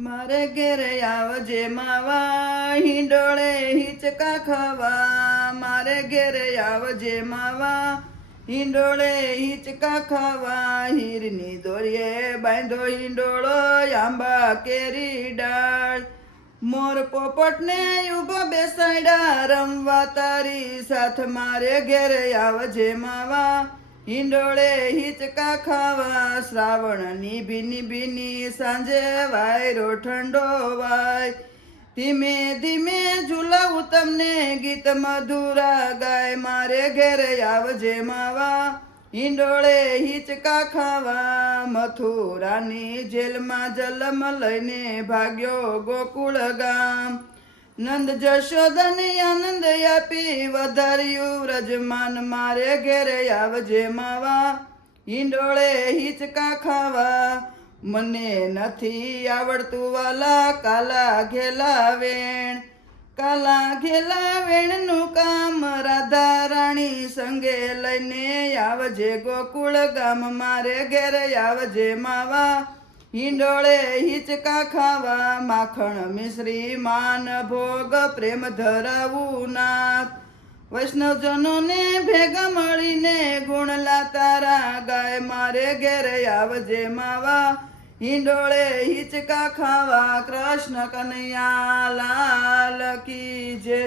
મારે ઘેરે આવજે માવા હિંડોળે હિચકા ખાવા મારે ઘેરે આવજે માવા હિંડોળે હિચકા ખાવા હીરની દોરીએ બાંધો હિંડોળો આંબા કેરી ડાળ મોર પોપટને ઉભા બેસાડ્યા રમવા તારી સાથ મારે ઘેરે આવજે માવા હિંડોળે હિચકા ખાવા શ્રાવણની ભીની ભીની સાંજે વાયરો ઠંડો વાય ધીમે ધીમે ઝૂલાવું તમને ગીત મધુરા ગાય મારે ઘેરે આવજે માવા હિંડોળે હિચકા ખાવા મથુરાની જેલમાં જલમ લઈને ભાગ્યો ગોકુળ ગામ નંદ જશોદને આનંદ આપી વધાર્યું વ્રજમાન મારે ઘેરે આવજે માવા હિંડોળે હિચકા ખાવા મને નથી આવડતું વાલા કાલા ઘેલા વેણનું કામ રાધા રાણી સંગે લઈને આવજે ગોકુળ ગામ મારે ઘેરે આવજે માવા હિંડોળે હિચકા ખાવા માખણ મિશ્રી માન ભોગ પ્રેમ ધરાવું નાથ વૈષ્ણવજનોને ભેગા મળીને ગુણલા તારા ગાય મારે ઘેરે આવજે માવા હિંડોળે હિચકા ખાવા કૃષ્ણ કનૈયા લાલ કી જય।